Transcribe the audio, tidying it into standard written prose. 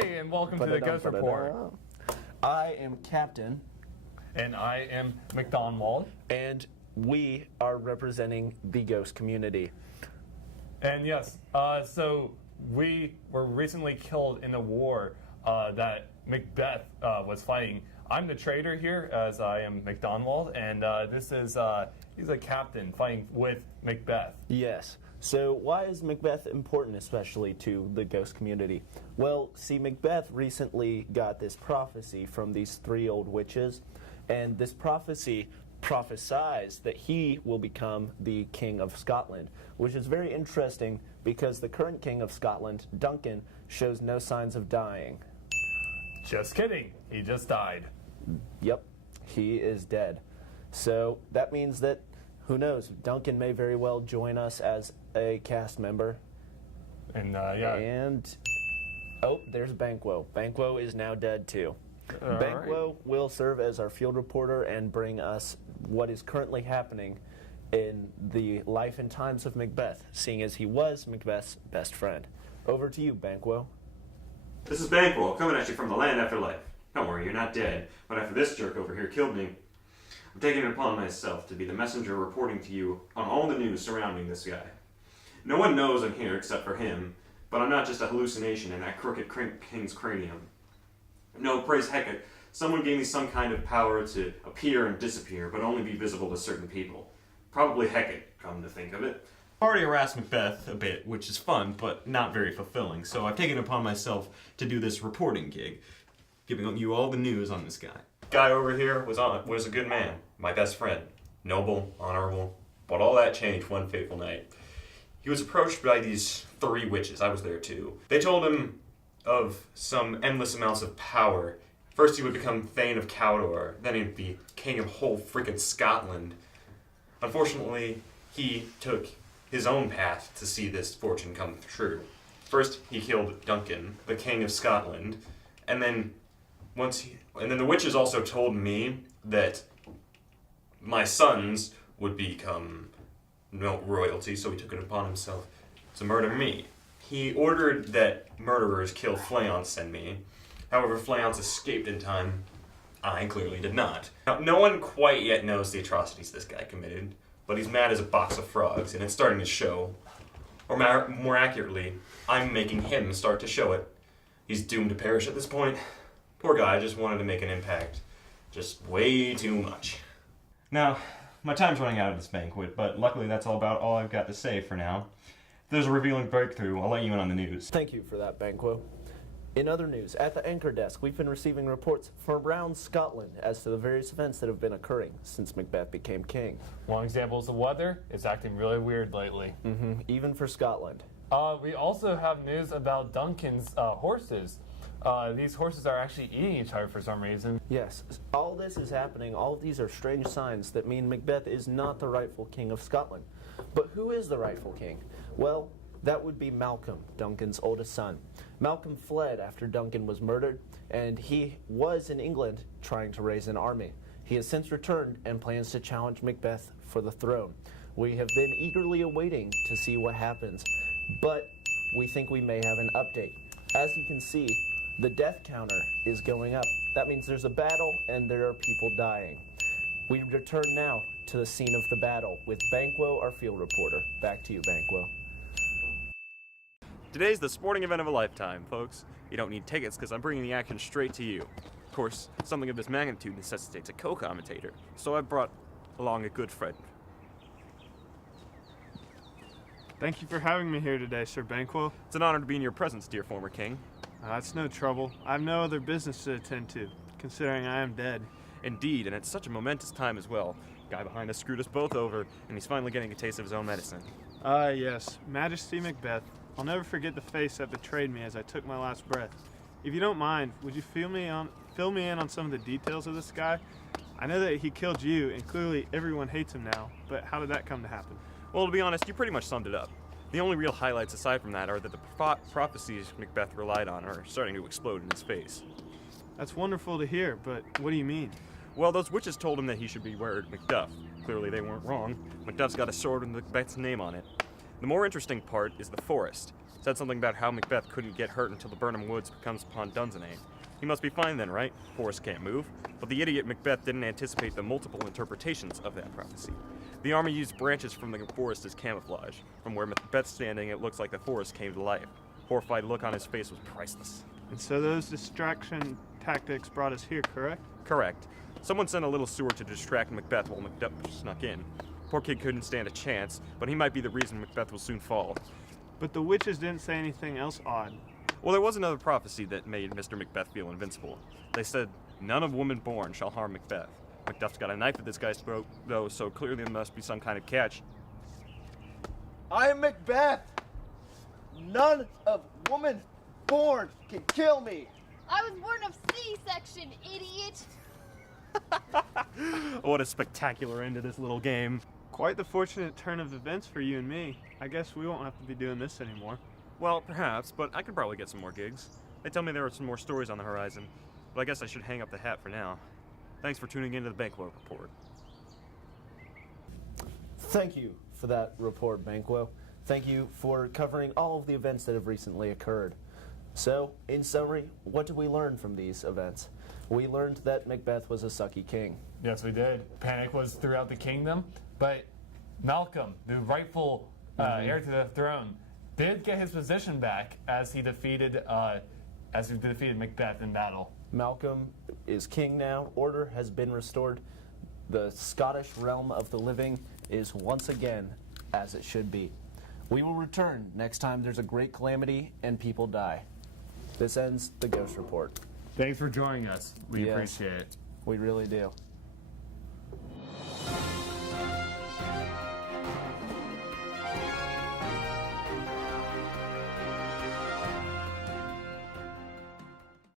Hey, and welcome to the Ghost Report. I am Captain. And I am McDonald. And we are representing the ghost community. And yes, so we were recently killed in a war that Macbeth was fighting. I'm the traitor here, as I am McDonald, and this is, he's a captain fighting with Macbeth. Yes. So why is Macbeth important, especially to the ghost community? Well, see, Macbeth recently got this prophecy from these three old witches, and this prophecy prophesies that he will become the King of Scotland, which is very interesting because the current King of Scotland, Duncan, shows no signs of dying. Just kidding. He just died. Yep, he is dead. So that means that, who knows, Duncan may very well join us as a cast member. And, yeah. And, oh, there's Banquo. Banquo is now dead, too. Banquo will serve as our field reporter and bring us what is currently happening in the life and times of Macbeth, seeing as he was Macbeth's best friend. Over to you, Banquo. This is Banquo, coming at you from the land after life. Don't worry, you're not dead, but after this jerk over here killed me, I'm taking it upon myself to be the messenger reporting to you on all the news surrounding this guy. No one knows I'm here except for him, but I'm not just a hallucination in that crooked king's cranium. No, praise Hecate, someone gave me some kind of power to appear and disappear, but only be visible to certain people. Probably Hecate, come to think of it. I've already harassed Macbeth a bit, which is fun, but not very fulfilling, so I've taken it upon myself to do this reporting gig, giving you all the news on this guy. Guy over here was a good man, my best friend. Noble, honorable, but all that changed one fateful night. He was approached by these three witches. I was there too. They told him of some endless amounts of power. First he would become Thane of Cawdor, then he'd be king of whole freaking Scotland. Unfortunately, he took his own path to see this fortune come true. First, he killed Duncan, the king of Scotland, and then the witches also told me that my sons would become royalty, so he took it upon himself to murder me. He ordered that murderers kill Fleance and me. However, Fleance escaped in time. I clearly did not. Now, no one quite yet knows the atrocities this guy committed, but he's mad as a box of frogs, and it's starting to show. Or more accurately, I'm making him start to show it. He's doomed to perish at this point. Poor guy just wanted to make an impact. Just way too much. Now, my time's running out of this banquet, but luckily that's about all I've got to say for now. If there's a revealing breakthrough, I'll let you in on the news. Thank you for that, Banquo. In other news, at the anchor desk, we've been receiving reports from around Scotland as to the various events that have been occurring since Macbeth became king. One example is the weather. It's acting really weird lately. Even for Scotland. We also have news about Duncan's horses. These horses are actually eating each other for some reason. Yes, all this is happening. All of these are strange signs that mean Macbeth is not the rightful king of Scotland. But who is the rightful king? Well, that would be Malcolm, Duncan's oldest son. Malcolm fled after Duncan was murdered, and he was in England trying to raise an army. He has since returned and plans to challenge Macbeth for the throne. We have been eagerly awaiting to see what happens, but we think we may have an update. As you can see, the death counter is going up. That means there's a battle and there are people dying. We return now to the scene of the battle with Banquo, our field reporter. Back to you, Banquo. Today's the sporting event of a lifetime, folks. You don't need tickets because I'm bringing the action straight to you. Of course, something of this magnitude necessitates a co-commentator, so I brought along a good friend. Thank you for having me here today, Sir Banquo. It's an honor to be in your presence, dear former king. That's no trouble. I have no other business to attend to, considering I am dead. Indeed, and it's such a momentous time as well. The guy behind us screwed us both over, and he's finally getting a taste of his own medicine. Yes, Majesty Macbeth. I'll never forget the face that betrayed me as I took my last breath. If you don't mind, would you fill me in on some of the details of this guy? I know that he killed you, and clearly everyone hates him now, but how did that come to happen? Well, to be honest, you pretty much summed it up. The only real highlights aside from that are that the prophecies Macbeth relied on are starting to explode in his face. That's wonderful to hear, but what do you mean? Well, those witches told him that he should beware Macduff. Clearly they weren't wrong. Macduff's got a sword with Macbeth's name on it. The more interesting part is the forest. It said something about how Macbeth couldn't get hurt until the Burnham Woods comes upon Dunsinane. He must be fine then, right? Forest can't move. But the idiot Macbeth didn't anticipate the multiple interpretations of that prophecy. The army used branches from the forest as camouflage. From where Macbeth's standing, it looks like the forest came to life. Horrified look on his face was priceless. And so those distraction tactics brought us here, correct? Correct. Someone sent a little sewer to distract Macbeth while Macbeth snuck in. Poor kid couldn't stand a chance, but he might be the reason Macbeth will soon fall. But the witches didn't say anything else odd. Well, there was another prophecy that made Mr. Macbeth feel invincible. They said, "None of woman born shall harm Macbeth." Macduff's got a knife at this guy's throat, though, so clearly there must be some kind of catch. I am Macbeth. None of woman born can kill me. I was born of C-section, idiot. What a spectacular end to this little game. Quite the fortunate turn of events for you and me. I guess we won't have to be doing this anymore. Well, perhaps, but I could probably get some more gigs. They tell me there are some more stories on the horizon, but I guess I should hang up the hat for now. Thanks for tuning in to the Banquo Report. Thank you for that report, Banquo. Thank you for covering all of the events that have recently occurred. So, in summary, what did we learn from these events? We learned that Macbeth was a sucky king. Yes, we did. Panic was throughout the kingdom, but Malcolm, the rightful heir to the throne, did get his position back as he defeated Macbeth in battle. Malcolm is king now. Order has been restored. The Scottish realm of the living is once again as it should be. We will return next time there's a great calamity and people die. This ends the Ghost Report. Thanks for joining us. We Yes. appreciate it. We really do.